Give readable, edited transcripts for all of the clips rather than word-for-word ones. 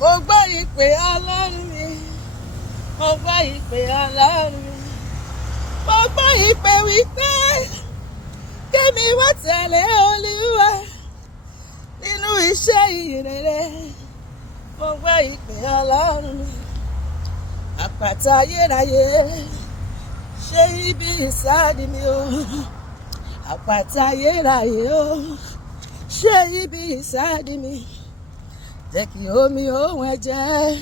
mo gbọ́ ìpè Ọlọ́run mi, mo gbọ́ ìpè Ọlọ́run mi, mo gbọ́ ìpè wípé kémi wá tẹ̀lé Olúwa nínú iṣẹ́ ìrere. Mo gbọ́ ìpè Ọlọ́run mi, àpáta ayérayé, ṣe ibi ìsádi mi o. Àpáta ayérayé o, ṣe ibi ìsádi mi. Jẹ́ kí omi ohun ẹ̀jẹ̀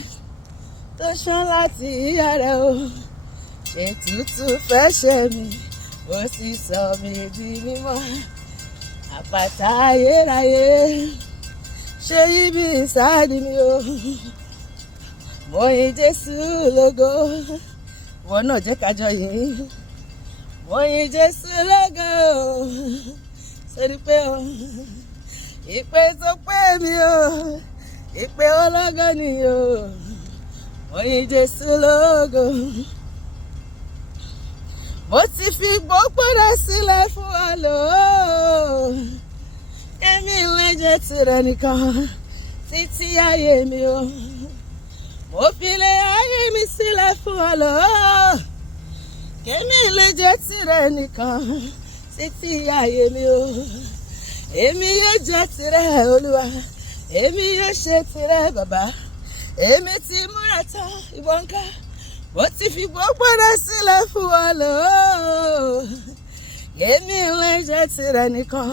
tó ṣàn láti ìyá rẹ̀ o, ètùtù fẹ́ ṣe mi, ó sì sọ mi di mímọ́. Àpáta ayérayé, ṣe ibi ìsádi mi o. Mo yin Jésù lógo, wọn náà jẹ́ kájọ yìí. Mo yin Jésù lógo, sórí pé o, ìpè tó pé mi o, ìpè ológo ni o. Mo yin Jésù lógo, mo ti fi gbogbo rẹ̀ sílẹ̀ fún ọ lò ó. Èmi lè jẹ́ tirẹ̀ nìkan títí ayé mi o. Mo fi lé ayé mi sílẹ̀ fún ọ lò ó. Èmi lè jẹ́ tirẹ̀ nìkan títí ayé mi o. Èmi yóò jẹ́ tirẹ̀ Olúwa, èmi yóò ṣe tirẹ̀ bàbá. Èmi ti múra tán ìbọn ká, mo ti fi gbogbo rẹ̀ sílẹ̀ fún ọ lò ó. Èmi lè jẹ́ tirẹ̀ nìkan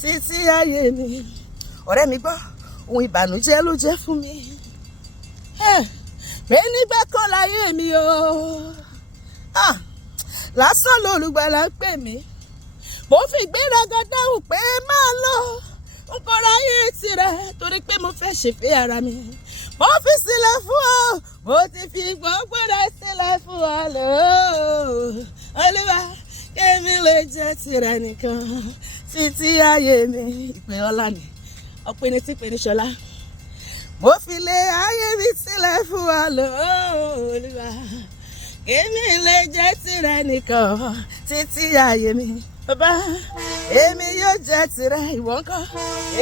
títí ayé mi. Ọ̀rẹ́ mi gbọ́, ohun ìbànújẹ́ ló jẹ́ fún mi pé nígbà kan láyé mi o, lásán lolùgbàlà ń pè mí. Mo fi ìgbéraga dáhùn pé máa lọ, n kò ráyè tirẹ̀ torí pé mo fẹ́ ṣèfẹ́ ara mi. Mo fi sílẹ̀ fún ọ, mo ti fi gbogbo rẹ̀ sílẹ̀ fún ọ lò ó. Olúwa, kémi lè jẹ́ tirẹ̀ nìkan títí ayé mi. Ìpè ọlá ni ọpẹ́ ní tí pè ní ṣọlá. Mo fi lé ayé mi sílẹ̀ fún ọ lò ó. Olúwa, kémi lè jẹ́ tirẹ̀ nìkan títí ayé mi. Bàbá, èmi yóò jẹ́ tirẹ̀, ìwọ ńkọ́?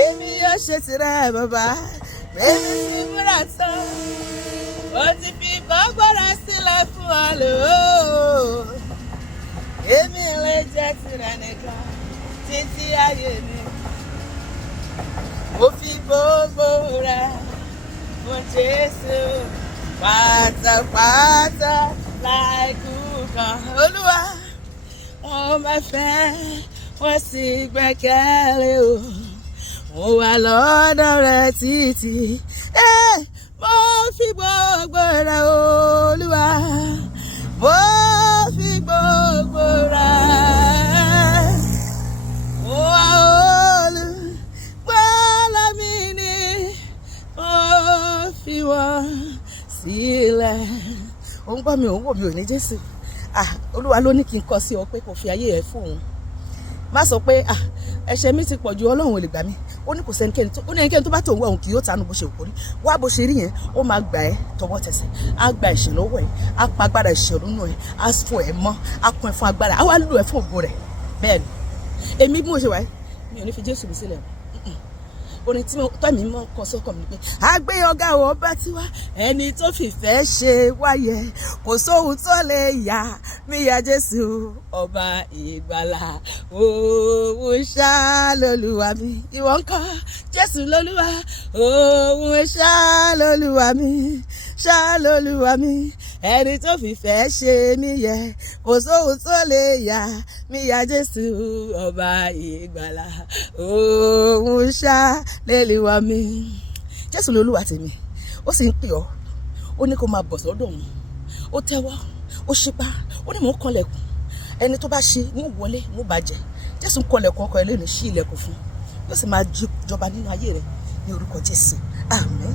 Èmi yóò ṣe tirẹ̀ bàbá. Èmi ti múra tán, mo ti fi gbogbo rẹ̀ sílẹ̀ fún ọ lò ó. Èmi lè jẹ́ tirẹ̀ nìkan títí ayé mi. Mo fi gbogbo rẹ̀ fún Jésù pátápátá láìkú kan. Olúwa, wọ́n máa fẹ́, wọ́n sì gbẹ́kẹ̀lé o. Mo wà lọ́dọ̀ rẹ̀ títí. Mo fi gbogbo rẹ̀ Olúwa, mo fi gbogbo rẹ̀. Mo wà olùgbàlà mi ni, mo fi wọ́n sílẹ̀. Ó ń gbọ́ mi, òun wò mí ò ní Jésù. Olúwa ló ní kí n kọ sí ọ pé kò fi ayé ẹ fún òun. Má sọ pé ẹ̀ṣẹ̀ mi ti pọ̀ ju Ọlọ́run ò lè gbà mí. Ó ní kò sẹ́nikẹ́ni tó, ó ní ẹnikẹ́ni tó bá tó òun wá òun kì yóò tanú bó ṣe wù kó rí. Wá bó ṣe rí yẹn, ó máa gbà ẹ́ tọwọ́ tẹsẹ̀. Á gba ẹ̀ṣẹ̀ lọ́wọ́ ẹ̀, á pa agbára ẹ̀ṣẹ̀ nínú ẹ̀, á fọ ẹ̀ mọ́, á kún ẹ̀ fún agbára, á wá lù ẹ̀ fún ògo rẹ̀. Bẹ́ẹ̀ ni èmi bí mo ṣe wà yìí, mi ò ní fi Jésù mi sílẹ̀ o. Orin tí tọ́mì mọ́ kọ sọ́kàn mi pé àgbé ọ̀gá ọba tiwa, ẹni tó fìfẹ́ ṣe wáyé, kò sóhun tó lè yà mí ya Jésù ọba ìgbàlà. Òun ṣá lolúwa mi, ìwọ ńkọ́? Jésù lolúwa, òun ṣá lolúwa mi, ṣá lolúwa mi. Ẹni tó fìfẹ́ ṣe mí yẹ, kò sóhun tó lè yà mí ya Jésù ọba ìgbàlà. Òun ṣá lolúwa mi. Jésù lolúwa tèmi, ó sì ń pè ọ́, ó ní kó máa bọ̀ sọ́dọ̀ òun. Ó tẹ́wọ́, ó ṣípá, ó ní mò ń kanlẹ̀kùn, ẹni tó bá ṣe mú wọlé mú bàjẹ́. Jésù ń kanlẹ̀kùn ọkọ ẹ lónìí, ṣí ilẹ̀kùn fún, yóò sì máa jọba nínú ayé rẹ ní orúkọ Jésù. Àmín.